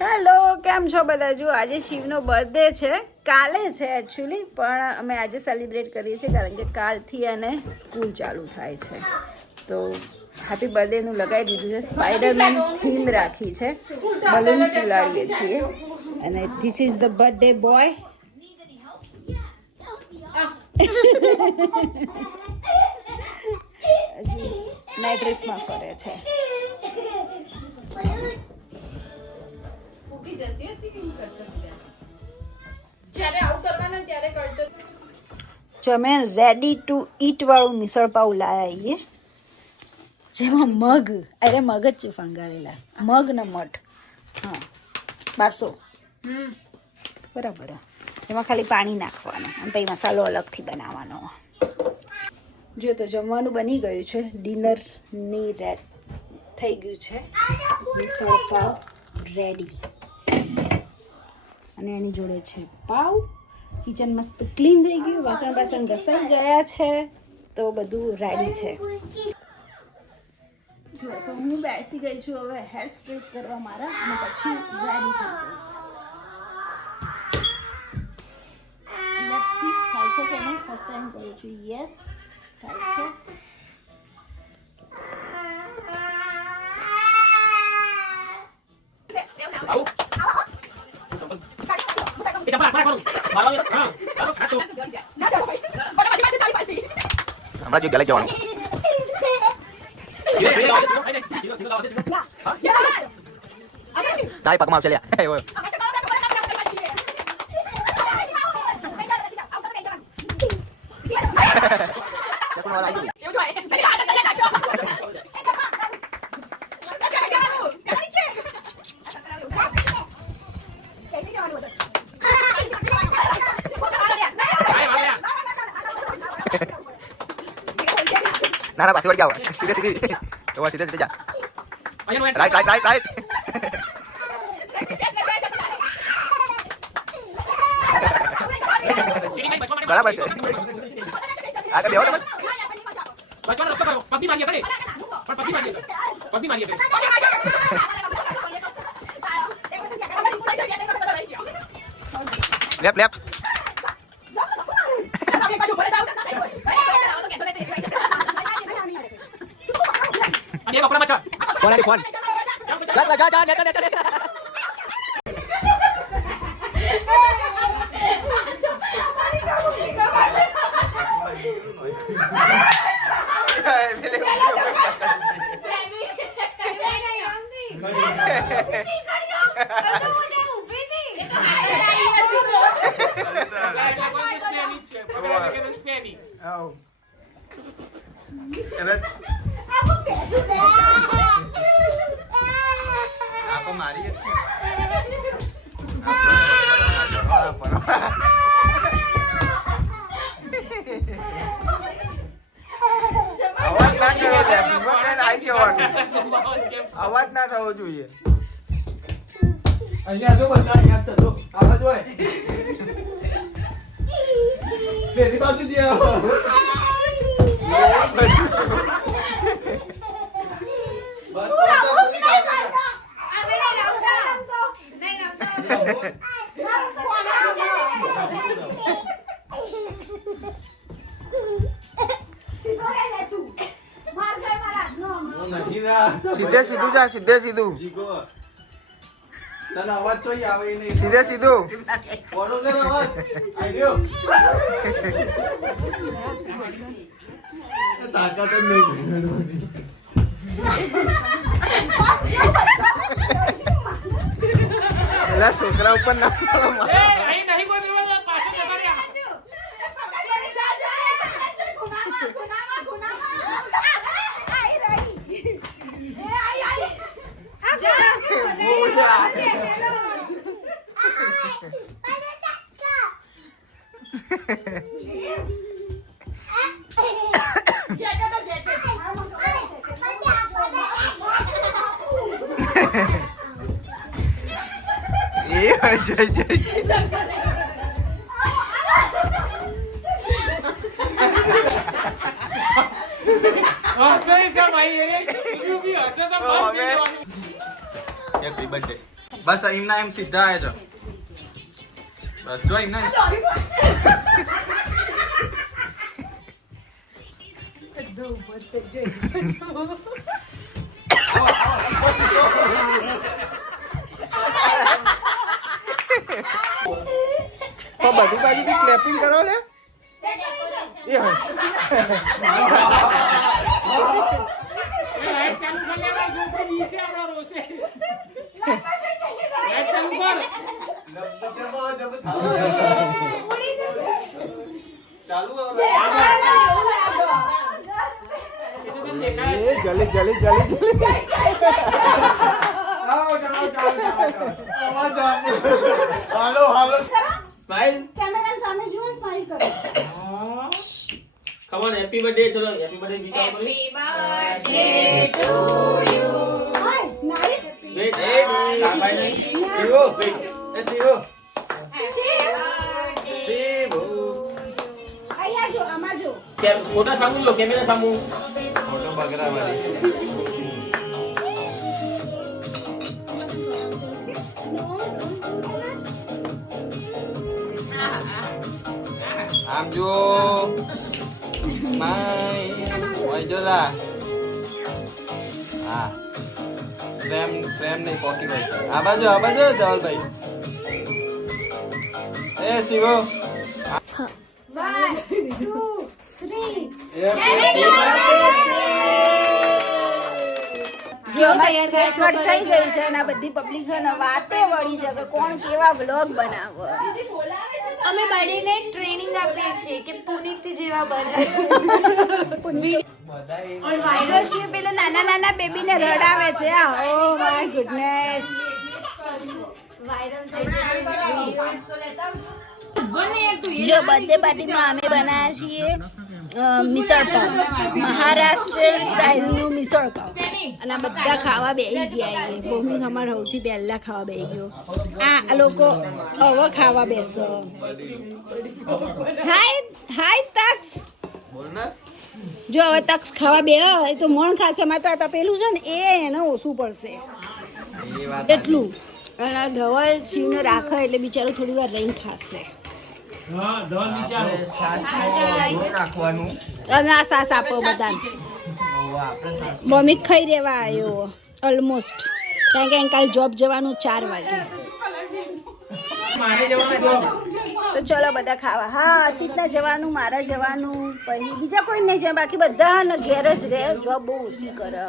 Hello, કેમ છો બધા? જો આજે શિવનો બર્થડે છે, કાલે છે એકચ્યુઅલી, પણ અમે આજે સેલિબ્રેટ કરીએ છીએ કારણ કે કાલથી એને સ્કૂલ ચાલુ થાય છે. તો હેપી બર્થડેનું લગાવી દીધું છે, સ્પાઈડરમેન થીમ રાખી છે, બલૂન ફુલાડીએ છીએ અને this is the birthday boy. Night ડ્રેસમાં ફરે છે. જો અમે રેડી ટુ ઈટ વાળું મિસળ પાવ લાવીએ જેમાં મગ જ છે ફંગારેલા મગ ને મઠ. હા, 1200 બરાબર. એમાં ખાલી પાણી નાખવાનું અને પછી મસાલો અલગથી બનાવવાનો. જો તો જમવાનું બની ગયું છે, ડિનરની રેડ થઈ ગયું છે, મિસળ પાવ રેડી અને એની જોડે છે પાવ. કિચન મસ્ત ક્લીન થઈ ગયું, વાસણ ઘસાઈ ગયા છે, તો બધું રેડી છે. જો તો હું બેસી ગઈ છું હવે હેર સ્ટ્રેટ કરવા મારા અને પછી રેડી થઈ જઈશ. લેટ્સ સી થાય છે કે નહીં. ફર્સ્ટ ટાઈમ કરું છું. યસ, થાય છે. હમણાં જો ગલે જવાનું તારી પગમાં આવશે લ્યા. ના પાછી વળી જાઓ. સીધે જા. રાઈટ. બરાબર છે. આગળ બેહો તમે. બચવાનો રસ્તો કરો. પગી મારીએ કરે. પણ પગી મારીએ કરે. લેફ્ટ. અને બકરા મચા. ફોન. જા નેતા. Apa mari? અવાજ ના કરવો જોઈએ. અવાજ ના થવો જોઈએ. અહીંયા જો બધા અહીંયા ચલો આવાજ હોય. તેરી બાજુ જે સીધું. તને અવાજ જોઈ આવે નહીં. સીધું. બરોબર અવાજ આવ્યો. તાકાત જ નહીં. પેલા છોકરા ઉપર ના બસ એમના એમ સીધા આવે છે બસ જો એમના તો બધી બાજુથી ક્લેપિંગ કરો લે એ હા લાઈટ ચાલુ કર લે ભાઈ છોકરો નીચે આપણો રોશે લાઈટ ચાલુ કર ચાલુ એ જલ્દી જલ્દી જલ્દી હાલો હાલો સ્માઈલ કેમેરા સામે જુઓ, સ્માઈલ કરો. કમ ઓન હેપી બર્થડે ચલો હેપી બર્થડે ગીત ગાઓ હાય, નાઈ. વેટ શિવો એ શિવો શિવો અહીંયા જો, આમાં જો. કે ફોટા સામુ લો કેમેરા સામુ ફોટો બગરા વાળી આમ જો સ્માઈલ ઓય જોલા હા ફ્રેમ નહીં પોકી ભાઈ આ બાજુ ધવલભાઈ એ શિવો 1 2 3 જો તૈયાર થઈ ગઈ છે અને આ બધી પબ્લિક વાતે વળી છે કે કોણ કેવા વ્લોગ બનાવે. અમે બર્થડે ટ્રેનિંગ આપીએ છીએ કે પુનિત જેવા બને વાયરસ પેલા નાના નાના બેબીને રડાવે છે. Oh my goodness. જો બર્થડે પાર્ટીમાં અમે બનાવ્યા છીએ મિસળ પાવ, મહારાષ્ટ્ર સ્ટાઇલનું મિસળ પાવ, અને આ બધા ખાવા બેસી ગયા. ભૂમિ અમારે સૌથી પહેલા ખાવા બેસી ગયો. આ લોકો હવે ખાવા બેસો. હાય તક્ષ. જો હવે તક્ષ ખાવા બે તો મણ ખાશે. માં તો આ તપેલું છે ને એને ઓછું પડશે એટલું. અને ધવલ છીને રાખે એટલે બિચારો થોડી વાર રહીને ખાશે. હા ધવલ વિચારો નાખવાનું અને આ સાસ આપો બધા. મમ્મી ખાઈ રહેવા આવ્યો ઓલમોસ્ટ, કારણ કે કાલે જોબ જવાનું 4 વાગે. મારે જવાનું જો તો ચલો બધા ખાવા. હા અર્પિતના જવાનું, મારા જવાનું, પછી બીજા કોઈ નહીં જાય. બાકી બધા ઘેર જ રહે. જોબ બહુ ઓછી કરે,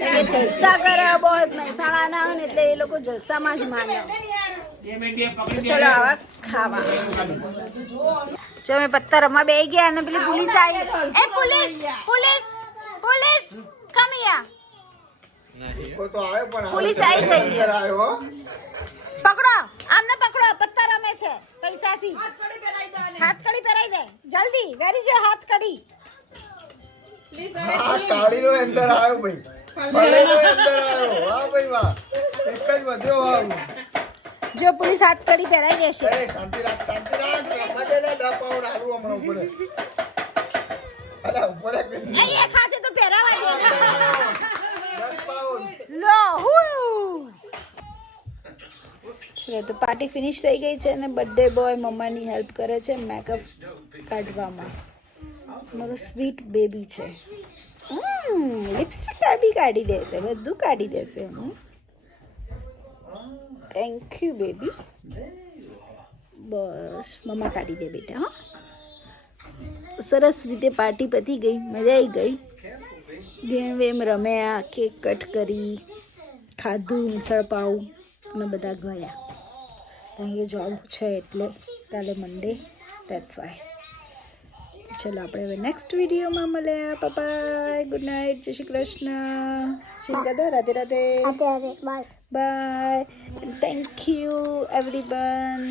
કારણ કે જલસા કરે બોસ. મહેસાણાના હોય ને એટલે એ લોકો જલસામાં જ માને. તો ચલો આવા ખાવા. જો અમે પત્તા રમવા બેસી ગયા અને પેલી પોલીસ આવી. એ police police police come here. Police આવી ગઈ. પકડો આમને, પકડો. પત્તા રમે છે પૈસાથી. હાથ કડી પહેરાઈ દે જલ્દી. વેરી છે હાથ કડી. કાળીનો અંદર આવ્યો ભાઈ કાળીનો અંદર આવ્યો વાહ ભાઈ વાહ એક જ વધ્યો વાહ જો પોલીસ હાથ કડી પહેરાઈ દેશે. એ શાંતિ રાખ મજે ને 10 પાઉન્ડ આલુ હમણાં ઉપર અલા ઉપર અહીંયા ખાતે તો પહેરાવા દે. 10 પાઉન્ડ લો ચલો તો પાર્ટી ફિનિશ થઈ ગઈ છે અને બર્થડે બોય મમ્માની હેલ્પ કરે છે મેકઅપ કાઢવામાં. મારો સ્વીટ બેબી છે. લિપસ્ટિક બી કાઢી દેશે, બધું કાઢી દેશે. Thank you baby. બસ મમ્મા કાઢી દે બેટા. હા સરસ રીતે પાર્ટી પતી ગઈ, મજા આવી ગઈ. ગેમ વેમ રમ્યા, કેક કટ કરી, ખાધું, મિસળ પાવ અને બધા ગયા. કારણ કે જોબ છે એટલે કાલે મંડે, દેટ્સ વાય. ચલો આપણે હવે નેક્સ્ટ વિડીયોમાં મળ્યા. બાય, ગુડ નાઇટ, જય Shri Krishna. Shri Radhe Radhe Radhe bye. Thank you everyone.